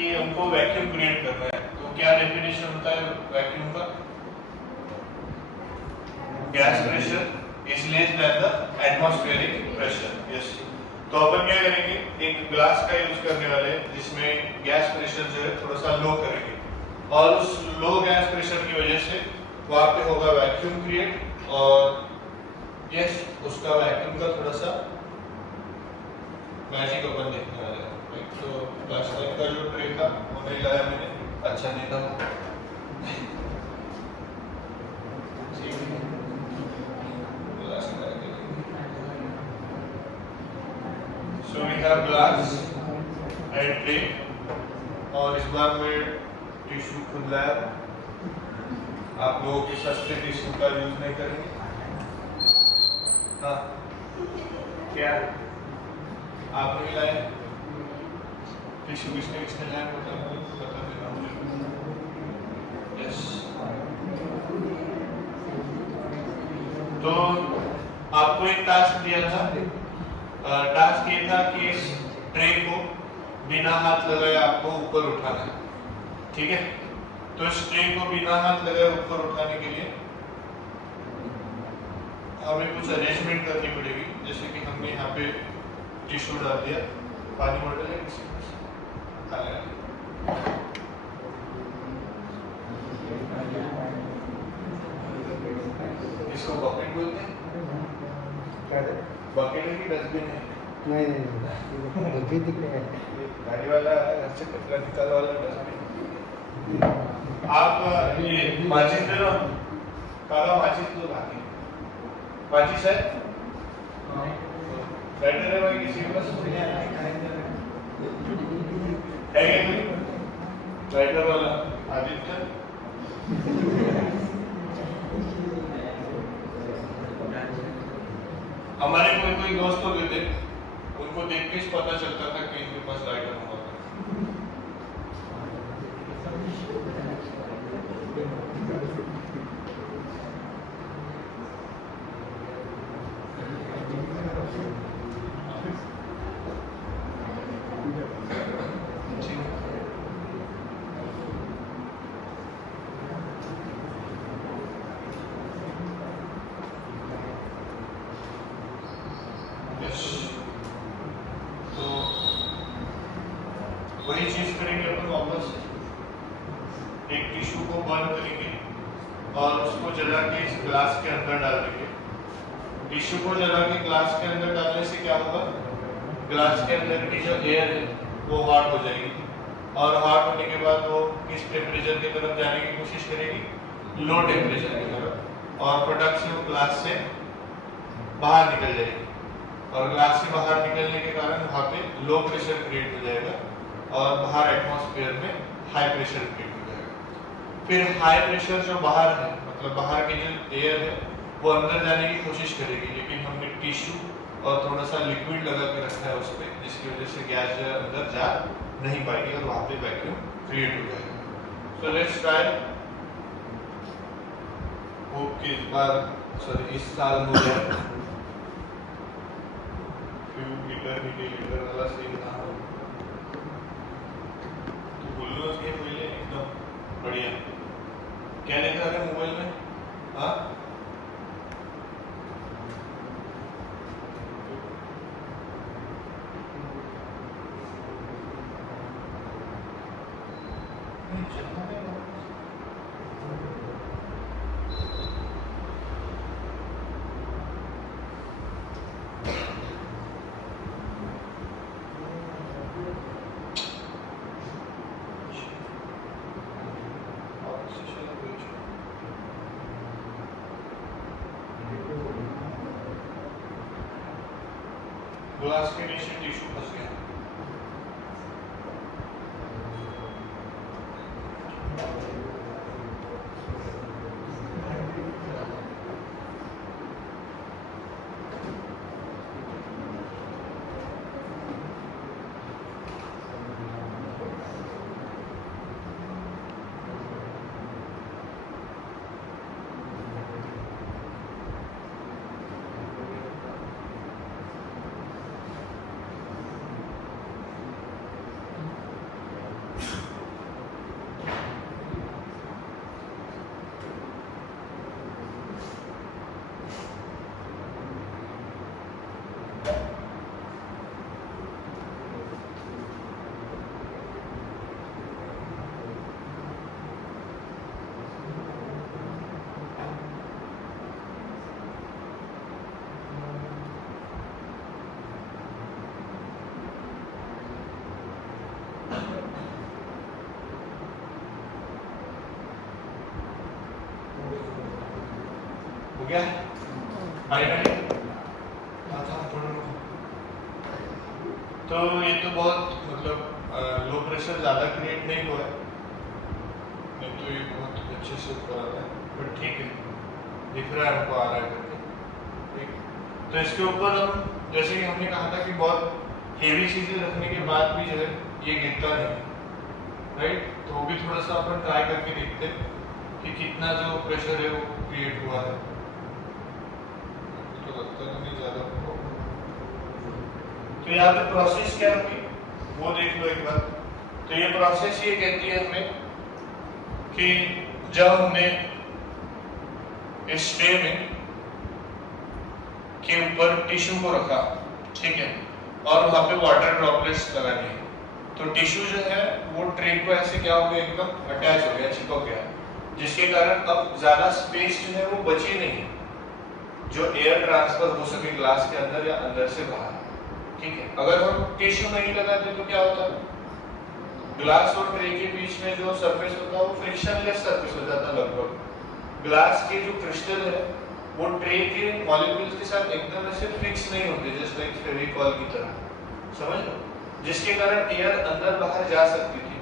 कि हमको vacuum create करना है, तो क्या डेफिनेशन होता है वैक्यूम का? Gas pressure is less than the atmospheric pressure. Yes, तो अपन क्या करेंगे, एक ग्लास का यूज करने वाले जिसमें गैस प्रेशर जो है थोड़ा सा लो करेंगे, और उस लो गैस प्रेशर की वजह से वहां पे होगा वैक्यूम क्रिएट, और यस उसका वैक्यूम का थोड़ा सा मैजिक अपन देखने वाले हैं। तो लास्ट टाइम का जो ट्रे था वो नहीं लाया मैंने, अच्छा नहीं था। So we have glass and tray, और इस बार मैं टिश्यू खुद लाया। आप लोगों के सस्ते टिश्यू का यूज नहीं करेंगे। हाँ क्या आपने भी लाए टिश्यू? किसने किसने लाया बता देना मुझे। यस, तो आपको एक टास्क दिया था। टास्क ये था कि इस ट्रे को बिना हाथ लगाए आपको ऊपर उठाना है, ठीक है? तो इस ट्रे को बिना हाथ लगाए ऊपर उठाने के लिए हमें कुछ अरेंजमेंट करनी पड़ेगी। जैसे कि हमने यहाँ पे टिश्यू डाल दिया, पानी बोतल है किसी इसको बकेट बोलते हैं। बकेट है कि डस्टबिन है? नहीं दिख रहा है, गाड़ी वाला अच्छा कचरा निकाल वाला डस्टबिन। आप ये माचिस दे दो, काला माचिस दो, बाकी माचिस है, लाइटर है भाई किसी के पास? है क्या लाइटर वाला? आदित्य हमारे कोई दोस्त होते थे, उनको देख के पता चलता था कि इनके पास लाइटर होगा। तो वही चीज करेंगे अपन वापस, एक टिश्यू को बर्न करेंगे और उसको जला के इस ग्लास के अंदर डाल देंगे। टिश्यू को जला के ग्लास के अंदर डालने से क्या होगा, ग्लास के अंदर की जो एयर है वो हॉट हो जाएगी, और हॉट होने के बाद वो किस टेम्परेचर की तरफ जाने की कोशिश करेगी, लो टेम्परेचर की तरफ, और प्रोडक्ट से वो ग्लास से बाहर निकल जाएगी, और ग्लास से बाहर निकलने के कारण वहाँ पे लो प्रेशर क्रिएट हो जाएगा और बाहर एटमॉस्फेयर में हाई प्रेशर क्रिएट हो जाएगा। फिर हाई प्रेशर जो बाहर है, मतलब बाहर की जो एयर है वो अंदर जाने की कोशिश करेगी, लेकिन हमने टिश्यू और थोड़ा सा लिक्विड लगा के रखा है उस पर, जिसकी वजह से गैस जो अंदर जा नहीं पाएगी और वहाँ पे वैक्यूम क्रिएट हो जाएगा। So let's try. होप कि इस साल हो जाए मीटर वाला सीन ना हो। तो बोलो उसके पहले एकदम बढ़िया। क्या देखा है मोबाइल में? हाँ ग्लास के नीचे टिश्यू फंस गया। गया फाइनली। तो ये तो बहुत मतलब लो प्रेशर ज़्यादा क्रिएट नहीं हुआ है, नहीं तो ये बहुत अच्छे से ऊपर आ रहा है, बट ठीक है, दिख रहा है हमको आ रहा है करके। ठीक, तो इसके ऊपर हम जैसे कि हमने कहा था कि बहुत हेवी चीज़ें रखने के बाद भी जो है ये गिरता नहीं, राइट। तो वो भी थोड़ा सा अपन ट्राई करके देखते हैं कि कितना जो प्रेशर है वो क्रिएट हुआ है। तो लगता नहीं ज़्यादा होगा। तो यहाँ पे प्रोसेस क्या होगी वो देख लो एक बार। तो ये प्रोसेस ये कहती है हमें कि जब हमने इस ट्रे में के ऊपर टिश्यू को रखा, ठीक है, और वहां पे वाटर ड्रॉपलेट्स लगा दिए, तो टिश्यू जो है वो ट्रे को ऐसे क्या हो गया, एकदम अटैच हो गया, चिपक गया, जिसके कारण अब ज्यादा स्पेस जो है वो बची नहीं जो एयर ट्रांसफर हो सके ग्लास के अंदर या अंदर से बाहर। ठीक है, अगर हम टिश्यू नहीं लगाते तो क्या होता है, ग्लास और ट्रे के बीच में जो सरफेस होता है वो फ्रिक्शनलेस सरफेस हो जाता है लगभग। ग्लास के जो क्रिस्टल है वो ट्रे के मॉलिक्यूल्स के साथ एकदम ऐसे फिक्स नहीं होते, जैसे एक फेविकॉल की तरह, समझ लो, जिसके कारण एयर अंदर बाहर जा सकती थी।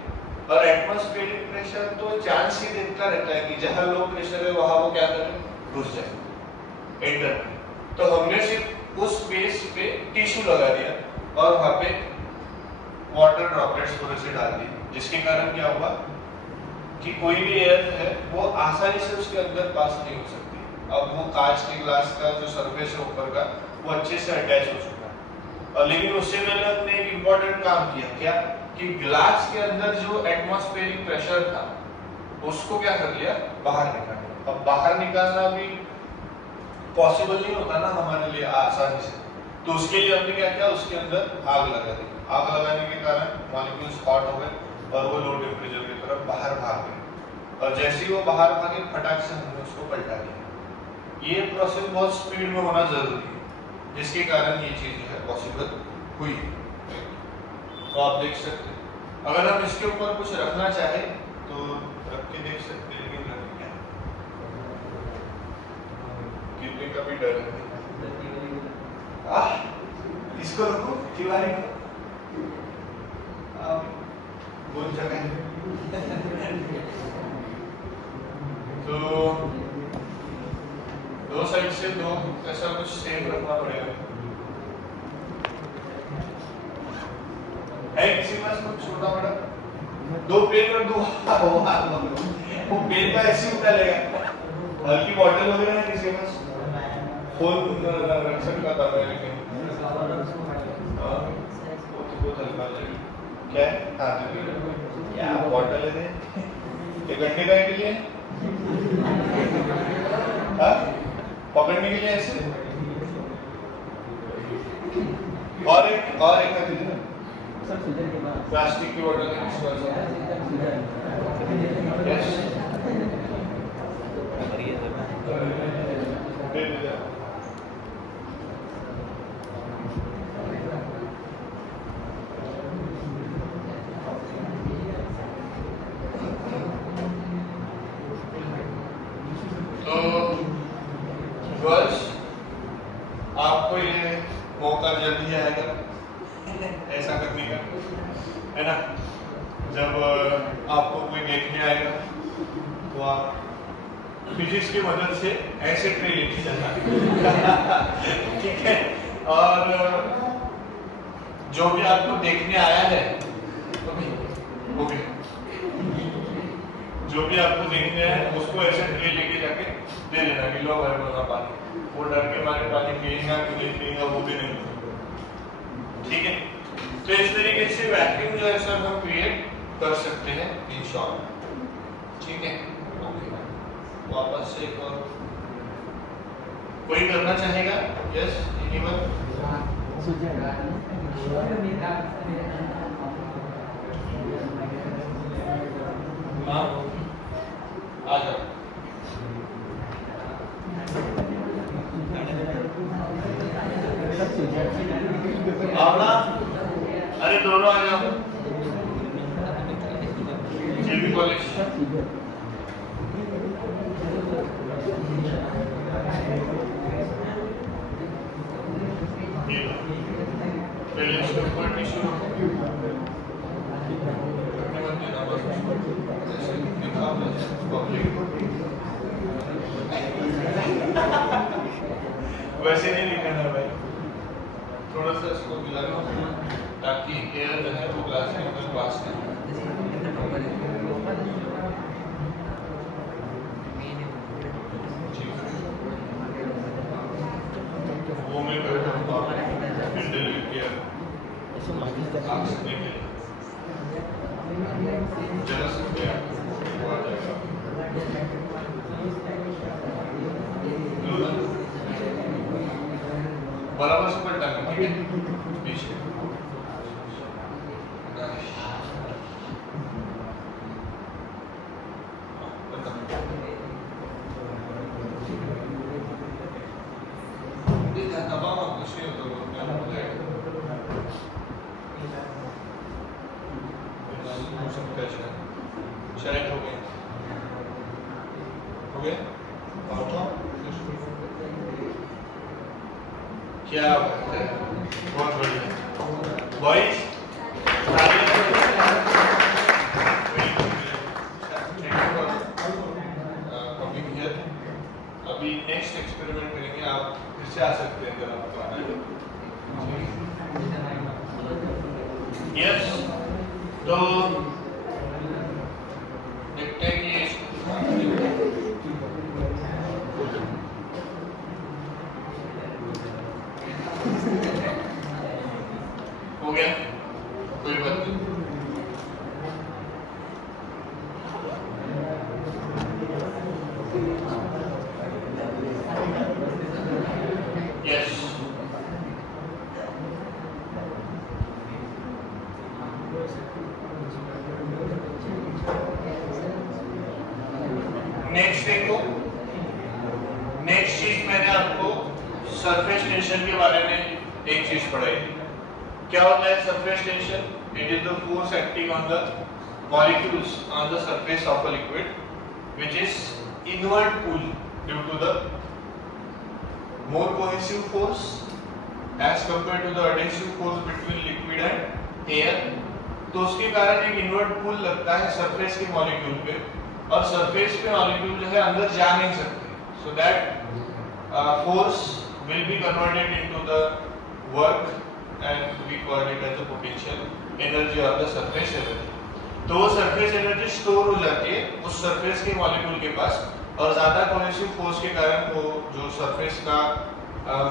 और एटमॉस्फेरिक प्रेशर तो चांस ही देखता रहता है कि जहां लो प्रेशर है वहां वो क्या करे, घुस जाए एंटर। तो हमने सिर्फ उस स्पेस पे टिश्यू लगा दिया और वहां पे वाटर ड्रॉपलेट्स थोड़े से डाल दिए, जिसके कारण क्या हुआ कि कोई भी एयर है वो आसानी से उसके अंदर पास नहीं हो सकती। अब वो कांच के ग्लास का जो सरफेस है ऊपर का वो अच्छे से अटैच हो चुका है। और लेकिन उससे मैंने अपने एक इम्पोर्टेंट काम किया, क्या कि ग्लास के अंदर जो एटमॉस्फेरिक प्रेशर था उसको क्या कर लिया, बाहर निकाल लिया। अब बाहर निकालना भी पॉसिबल नहीं होता ना हमारे लिए आसानी से, तो उसके लिए हमने क्या किया, उसके अंदर आग लगा दी। आग लगाने के कारण मॉलिक्यूल्स हॉट हो गए और वो लो टेम्परेचर की तरफ बाहर भाग गए, और जैसे ही वो बाहर भागे फटाक से हमने उसको पलटा दिया। ये प्रोसेस बहुत स्पीड में होना जरूरी है, जिसके कारण ये चीज जो है पॉसिबल हुई। तो आप देख सकते हैं, अगर हम इसके ऊपर कुछ रखना चाहे तो रख के देख सकते हैं, लेकिन रख क्या गिरने का भी डर है। इसको रखो दीवारी को, बहुत जगह तो दो साइड से दो ऐसा कुछ सेम रखना पड़ेगा। है किसी के पास कुछ छोटा बड़ा, दो पेन और दो वो पेन का ऐसे उठा लेगा। हल्की बॉटल वगैरह है किसी के पास, फोन रख सकता था मैं, लेकिन बहुत हल्का क्या है, हाँ क्या बॉटल है ये गड्ढे का के लिए, हाँ पकड़ने के लिए ऐसे, और एक है प्लास्टिक की बॉटल आपको ये मौका जल्द ही आएगा ऐसा करने का, है ना। जब आपको कोई देखने आएगा तो आप फिजिक्स की मदद से ऐसे ट्रे लेके जाना ठीक है। और जो भी आपको देखने आया है जो भी आपको देखने आया है उसको ऐसे ट्रे लेके जाके दे देना कि लो भर का पानी, वो डर के मारे पानी पिएगा कि नहीं पिएगा वो भी नहीं, ठीक है। तो इस तरीके से वैक्यूम जो है सर हम क्रिएट कर सकते हैं इन शॉर्ट, ठीक है। ओके, वापस से एक और कोई करना चाहेगा? Yes, anyone? हाँ आ जाओ। आवला, अरे दोनों आ जाओ। जेबी कॉलेज वैसे नहीं लिखना है भाई, थोड़ा सा इसको मिलाना ताकि एयर जो है वो ग्लास के अंदर पास नहीं वो मैं कर दूंगा हैंडल के आग सकने के लिए जरा सा वो आ जाएगा बराबर से पलटा ठीक है पीछे शायद हो गया क्या बात है, बहुत बढ़िया बॉयज अभी नेक्स्ट एक्सपेरिमेंट करेंगे, आप फिर से आ सकते हैं अगर आपको आना है। यस, तो देखते हैं कि हो गया, कोई बात नहीं। यस, नेक्स्ट देखो, नेक्स्ट चीज मैंने आपको सरफेस टेंशन के बारे में एक चीज पढ़ाई थी। क्या होता है surface tension? It is the force acting on the molecules on the surface of a liquid which is inward pull due to the more cohesive force as compare to the adhesive force between liquid and air. तो उसके कारण एक inward पुल लगता है surface के molecule पे, और surface पे मॉलिक्यूल जो है अंदर जा नहीं सकते, so that force will be converted into the work and we call it as a potential energy or the surface energy। तो वो surface energy स्टोर हो जाती है उस surface के मॉलिक्यूल के पास, और ज्यादा cohesive force के कारण वो जो surface का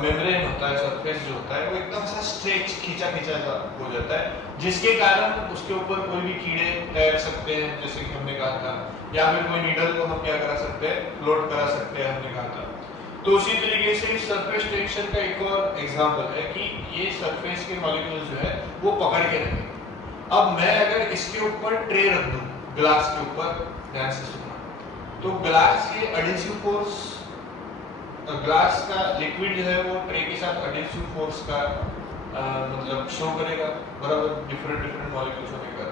मेम्ब्रेन होता है, सरफेस जो होता है वो एकदम सा स्ट्रेच खींचा खींचा हो जाता है, जिसके कारण उसके ऊपर कोई भी कीड़े तैर सकते हैं जैसे कि हमने कहा था, या फिर कोई नीडल को हम क्या करा सकते हैं, फ्लोट करा सकते हैं, हमने कहा था। तो उसी तरीके से सरफेस टेंशन का एक और एग्जांपल है कि ये सरफेस के मॉलिक्यूल जो है वो पकड़ के रखें। अब मैं अगर इसके ऊपर ट्रे रख दूं ग्लास के ऊपर, ध्यान से सुनना, तो ग्लास ये एडहेसिव फोर्स, ग्लास का लिक्विड जो है वो ट्रे के साथ एडहेसिव फोर्स का मतलब शो करेगा, बराबर डिफरेंट मॉलिक्यूल्स होने का।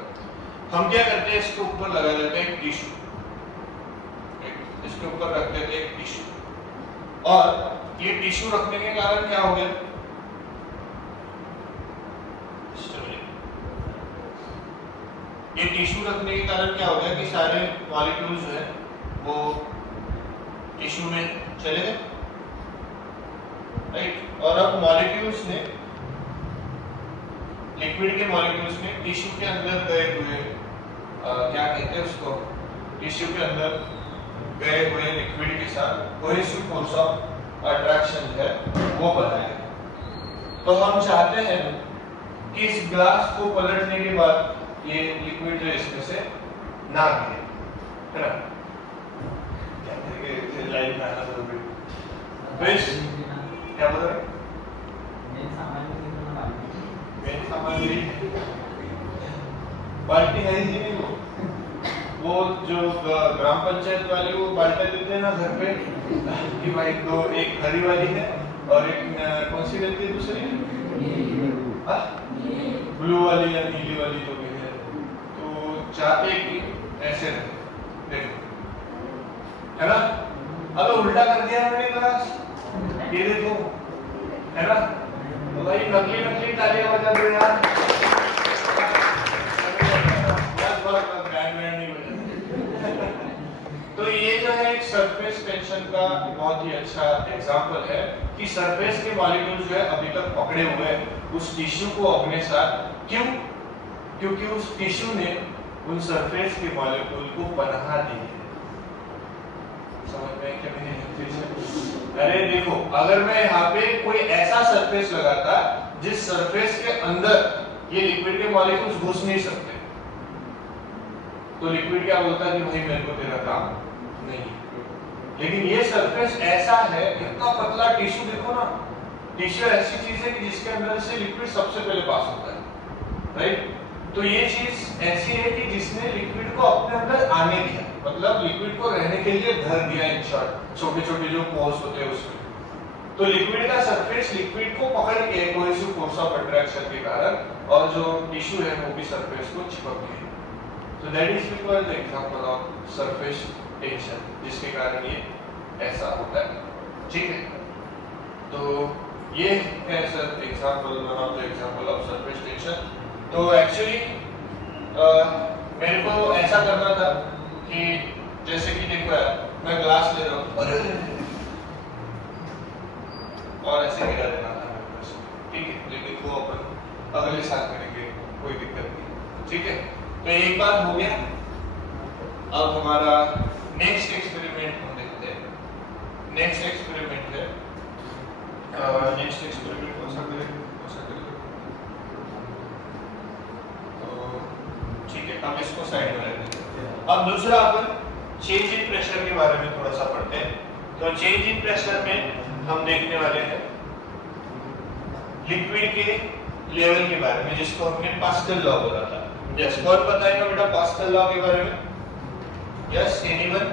हम क्या करते हैं, इसके ऊपर लगा देते हैं एक टिश्यू, इसके ऊपर रख देते हैं एक टिश्यू, और ये टिश्यू रखने के कारण क्या हो गया, ये टिश्यू रखने के कारण क्या हो गया कि सारे मॉलिक्यूल्स जो है वो टिश्यू में चले गए, राइट। और अब मॉलिक्यूल्स ने, लिक्विड के मॉलिक्यूल्स ने टिश्यू के अंदर गए हुए क्या कहते हैं उसको, टिश्यू के अंदर गए हुए लिक्विड के साथ कोहेसिव फोर्स ऑफ अट्रैक्शन है वो बनाए। तो हम चाहते हैं कि इस ग्लास को पलटने के बाद ये लिक्विड जो इसमें से ना गिरे, है ना, लाइट में आना जरूरी। क्या बोल रहे, मेन सामग्री बाल्टी है ही नहीं, वो जो ग्राम पंचायत वाले वो बाल्टी देते हैं ना घर पे कि भाई दो, एक हरी वाली है और एक कौन सी रहती है दूसरी, ब्लू वाली या नीली वाली जो भी है। तो चाहते हैं कि ऐसे देखो, है ना, अब उल्टा कर दिया मैंने क्लास, ये देखो, है ना, तो भाई नकली तालियां बजा दो यार, ब्रांड नहीं बजा सरफेस टेंशन का बहुत ही अच्छा एग्जांपल है कि सरफेस के मॉलिक्यूल जो है अभी तक पकड़े हुए हैं उस टिश्यू को अपने साथ। क्यों? क्योंकि उस टिश्यू ने उन सरफेस के मॉलिक्यूल को पनाह दी है। समझ में क्या मैंने फिर से? अरे देखो, अगर मैं यहाँ पे कोई ऐसा सरफेस लगाता जिस सरफेस के अंदर ये लिक्विड के मॉलिक्यूल्स घुस नहीं सकते, तो लिक्विड क्या बोलता है कि भाई मेरे को तेरा काम नहीं। लेकिन ये सरफेस ऐसा है, इतना पतला टिश्यू, देखो ना, टिश्यू ऐसी चीज है कि जिसके अंदर से लिक्विड सबसे पहले पास होता है, राइट? तो ये चीज ऐसी है कि जिसने लिक्विड को अपने अंदर आने दिया, मतलब लिक्विड को रहने के लिए भर दिया, इन शॉर्ट छोटे छोटे जो पोर्स होते हैं उसमें। तो लिक्विड का सरफेस लिक्विड को पकड़ के कोहेसिव फोर्स ऑफ अट्रैक्शन के कारण, और जो टिश्यू है वो भी सरफेस को चिपक गया। So that is because the example of surface tension, जिसके कारण ये ऐसा होता है, ठीक है? तो ये है sir example, one of the example of surface tension. तो एक्चुअली मेरे को ऐसा करना था कि जैसे कि देखो यार, मैं ग्लास ले रहा हूँ और ऐसे गिरा देना था मेरे पास, ठीक है? लेकिन वो अपन अगले साल करेंगे, कोई दिक्कत नहीं, ठीक है? तो एक बार हो गया। अब हमारा नेक्स्ट एक्सपेरिमेंट हम देखते हैं। नेक्स्ट एक्सपेरिमेंट है, नेक्स्ट एक्सपेरिमेंट कौन सा करेंगे? तो ठीक है, अब इसको साइड में रख देते हैं। अब दूसरा अपन चेंज इन प्रेशर के बारे में थोड़ा सा पढ़ते हैं। तो चेंज इन प्रेशर में हम देखने वाले हैं लिक्विड के लेवल के बारे में, जिसको हमने पास्कल लॉ बोला था। यस, कौन बताएगा बेटा पास्कल लॉ के बारे में? Yes, anyone?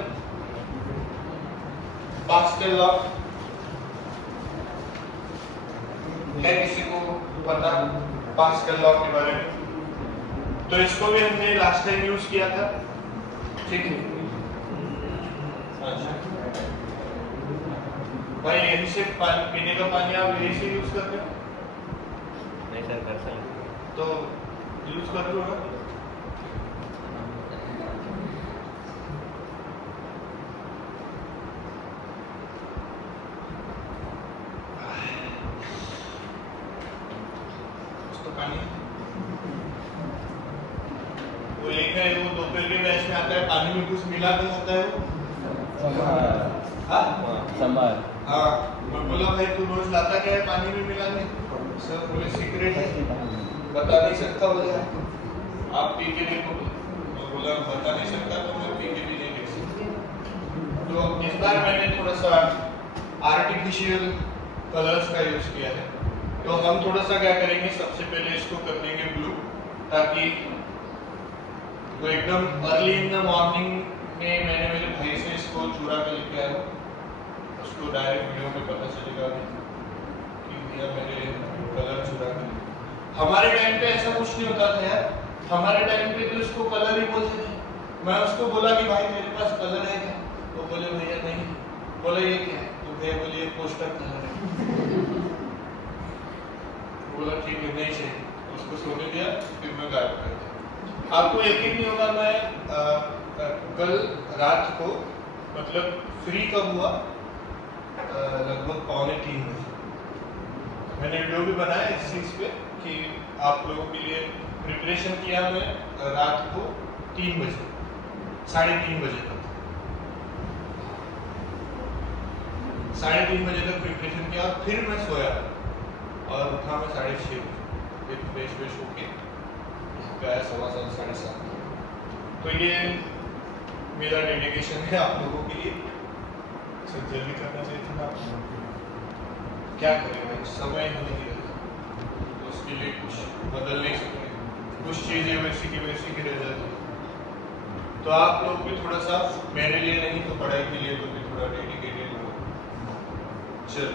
पास्कल लॉ है किसी को पता पास्कल लॉ के बारे में? तो इसको भी हमने लास्ट टाइम यूज किया था, ठीक है? अच्छा भाई, यहीं से पीने का पानी आप यहीं से यूज करते हो? नहीं सर, कर सकते तो यूज कर लो ना। तो पानी वो एक है, वो दोपहर के बैच में आता है, पानी में कुछ मिला के आता है वो। हाँ संभाल। हाँ, मैं बोला भाई तू रोज लाता क्या है पानी में मिला के? सर बोले सीक्रेट है, बता नहीं सकता बोले आप पी के देखो। तो बोला बता नहीं सकता तो मैं पी के भी नहीं देख सकता। तो इस बार मैंने थोड़ा सा आर्टिफिशियल कलर्स का यूज किया है। तो हम थोड़ा सा क्या करेंगे, सबसे पहले इसको कर देंगे ब्लू, ताकि वो एकदम अर्ली इन द मॉर्निंग में मैंने मेरे भाई से इसको चुरा के लेके आया, उसको डायरेक्ट वीडियो में पता चलेगा कि भैया मेरे कलर चुरा के। हमारे टाइम पे ऐसा कुछ नहीं होता था यार, हमारे टाइम पे तो इसको कलर ही बोलते थे। मैं उसको बोला कि भाई मेरे पास कलर है क्या? तो बोले भैया नहीं। बोले ये क्या है? तो भैया बोले ये पोस्टर कलर है। बोला ठीक है, नहीं चाहिए, उसको सोने दिया, फिर मैं गायब कर दिया। आपको यकीन नहीं होगा, मैं कल रात को, मतलब फ्री कब हुआ, लगभग 2:45 बजे मैंने वीडियो भी बनाया इस चीज पे कि आप लोगों के लिए प्रिपरेशन किया। मैं रात को 3 बजे, 3:30 बजे तक, 3:30 बजे तक प्रिपरेशन किया, और फिर मैं सोया और उठा मैं 6:30 बजे, फिर फ्रेश होके गया 7:15 7:30। तो ये मेरा डेडिकेशन है आप लोगों के लिए। जल्दी करना चाहिए था ना, क्या करें, समय नहीं रहता, तो उसके लिए कुछ बदल नहीं सकते, कुछ चीजें वैसी की रह जाती। तो आप लोग भी थोड़ा सा, मेरे लिए नहीं तो पढ़ाई के लिए तो भी थोड़ा डेडिकेटेड हो। चल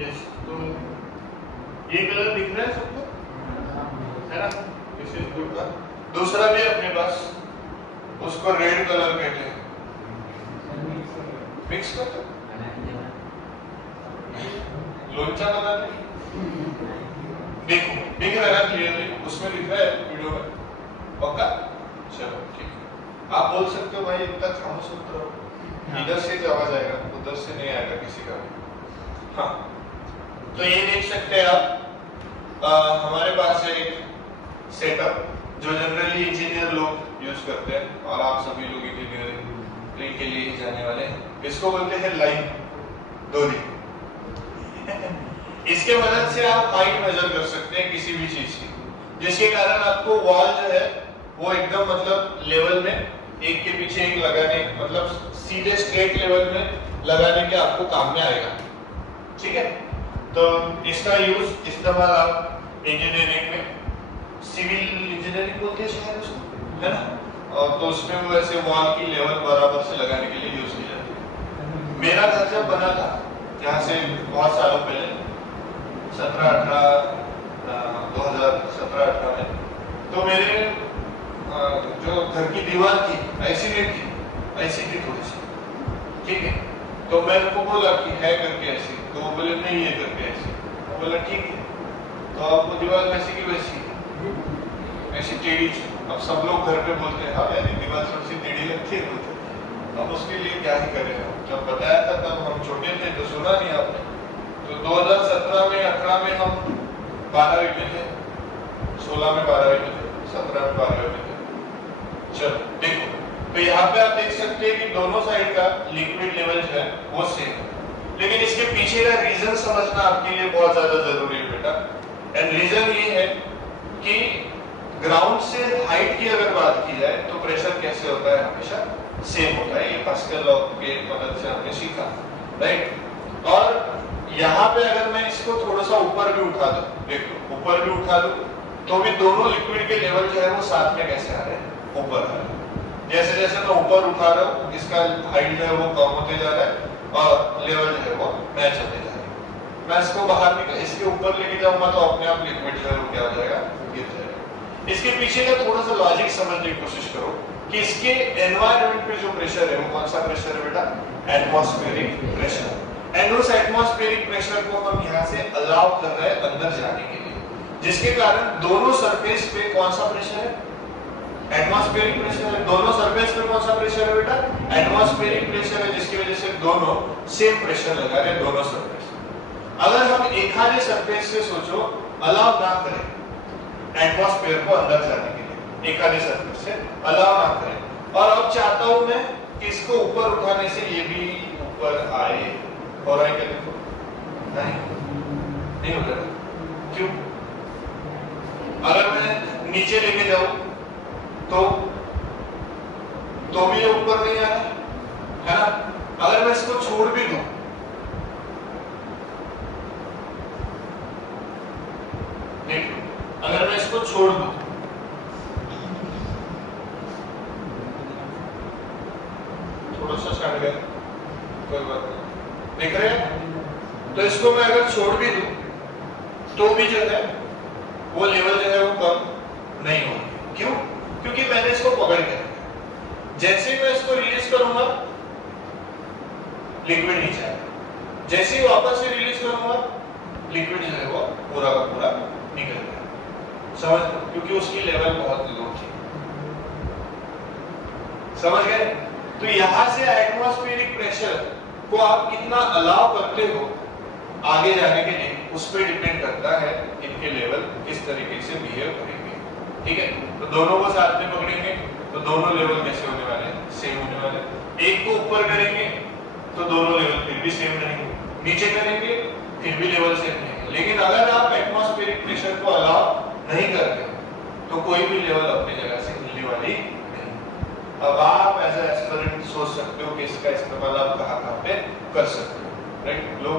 यस, तो ये कलर दिख रहा है सबको, है ना? दिस इज गुड का। दूसरा भी अपने पास, उसको रेड कलर कहते हैं। मिक्स कर लोचा बना नहीं। देखो दिख रहा है क्लियरली, उसमें लिख रहा है वीडियो में, पक्का? चलो ठीक है, आप बोल सकते हो भाई इतना खामोश मत रहो, इधर से आवाज आएगा, उधर से नहीं आएगा किसी का भी। हाँ, तो ये देख सकते हैं आप, हमारे पास है एक सेटअप जो जनरली इंजीनियर लोग यूज करते हैं, और आप सभी लोग इंजीनियरिंग के लिए ही जाने वाले हैं। इसको बोलते हैं लाइन, डोरी। इसके मदद से आप हाइट मेजर कर सकते हैं किसी भी चीज की, जिसके कारण आपको वॉल जो है वो एकदम मतलब लेवल में एक के पीछे एक लगाने, मतलब सीधे स्ट्रेट लेवल में लगाने के आपको काम में आएगा। ठीक है, तो इसका यूज इस्तेमाल आप इंजीनियरिंग में, सिविल इंजीनियरिंग बोलते हैं शायद उसको, है ना, और तो उसमें वो ऐसे वॉल की लेवल बराबर से लगाने के लिए यूज की जाती है। मेरा घर जब बना था यहाँ से बहुत सालों पहले, 2017-18 में, तो मेरे जो घर की दीवार थी ऐसी नहीं थी, ऐसी थी थोड़ी सी, ठीक है। तो मैं उनको बोला कि है करके ऐसी, तो वो बोले नहीं है करके ऐसी। वो बोला ठीक है, तो आपको दीवार कैसी की वैसी ऐसी टेढ़ी। अब सब लोग घर पे बोलते हैं हाँ यानी दीवार थोड़ी सी टेढ़ी लगती है, बोलते। अब उसके लिए क्या ही करें, जब बताया था तब हम छोटे थे तो सुना नहीं आपने। तो 2017 में 18 में हम 12वीं में थे, 16 में 12वीं में थे, 17 में 12वीं में थे। चलो देखो, तो यहाँ पे आप देख सकते हैं कि दोनों साइड का लिक्विड लेवल जो है वो सेम है, लेकिन इसके पीछे का रीजन समझना आपके लिए बहुत ज्यादा जरूरी है बेटा। एंड रीजन ये है कि ग्राउंड से हाइट की अगर बात की जाए तो प्रेशर कैसे होता है, हमेशा सेम होता है। ये पास्कल लॉ के मदद से हमने सीखा, राइट। और यहाँ पे अगर मैं इसको थोड़ा सा ऊपर भी उठा दूं, देखो ऊपर भी उठा दूं तो भी दोनों लिक्विड के लेवल जो है वो साथ में कैसे आ रहे हैं, ऊपर आ रहे हैं। जैसे जैसे मैं ऊपर उठा रहा हूँ इसका हाइट जो है वो कम होते जा रहा है और लेवल जो है वो मैच होते जा रहा है। मैं इसको बाहर निकल इसके ऊपर लेके जाऊंगा तो अपने आप लिक्विड जो है वो क्या हो जाएगा, गिर जाएगा। इसके पीछे का थोड़ा सा लॉजिक समझने की कोशिश करो कि इसके एनवायरनमेंट पे जो प्रेशर है वो कौन सा प्रेशर है बेटा, एटमॉस्फेरिक प्रेशर। एंड उस एटमॉस्फेरिक प्रेशर को हम यहाँ से अलाउ कर रहे हैं अंदर जाने के लिए, जिसके कारण दोनों सरफेस पे कौन सा प्रेशर है, एटमॉस्फेरिक प्रेशर है। दोनों सरफेस पे कौन सा प्रेशर है बेटा, एटमॉस्फेरिक प्रेशर है, जिसकी वजह से दोनों सेम प्रेशर लगा रहे हैं दोनों सरफेस। अगर हम एक आधे सरफेस से सोचो अलाउ ना करें एटमॉस्फेयर को अंदर जाने के लिए, एक आधे सरफेस से अलाउ ना करें, और अब चाहता हूं मैं कि इसको ऊपर उठाने से ये भी ऊपर आए, और आए क्या देखो, नहीं हो रहा। क्यों? अगर मैं नीचे लेके जाऊं तो भी ये ऊपर नहीं आ रहा है ना। अगर मैं इसको छोड़ भी दूं, देखो अगर मैं इसको छोड़ दूं, थोड़ा सा छाड़ गया, कोई बात नहीं, देख रहे हैं। तो इसको मैं अगर छोड़ भी दूं तो भी जो है वो लेवल जो है वो कम नहीं होगी। क्यों? क्योंकि मैंने इसको पकड़ के रखा। जैसे ही मैं इसको रिलीज करूंगा लिक्विड नीचे आएगा, जैसे ही वापस से रिलीज करूंगा लिक्विड जो है वो पूरा का पूरा निकल गया। समझ लो, क्योंकि उसकी लेवल बहुत लो थी। समझ गए? तो यहां से एटमॉस्फेरिक प्रेशर को आप कितना अलाउ करते हो आगे जाने के लिए, उस पर डिपेंड करता है इनके लेवल किस तरीके से बिहेव करेंगे। ठीक है, तो दोनों को साथ में पकड़ेंगे तो दोनों लेवल कैसे होने वाले हैं, सेम होने वाले हैं। एक को ऊपर करेंगे तो दोनों लेवल फिर भी सेम रहेंगे, नीचे करेंगे फिर भी लेवल सेम रहेंगे। लेकिन अगर आप एटमॉस्फेरिक प्रेशर को अलाउ नहीं करते तो कोई भी लेवल अपनी जगह से हिलने वाली नहीं। अब आप एज ए एस्पिरेंट सोच सकते हो कि इसका इस्तेमाल आप कहाँ पे कर सकते हो, राइट। लोग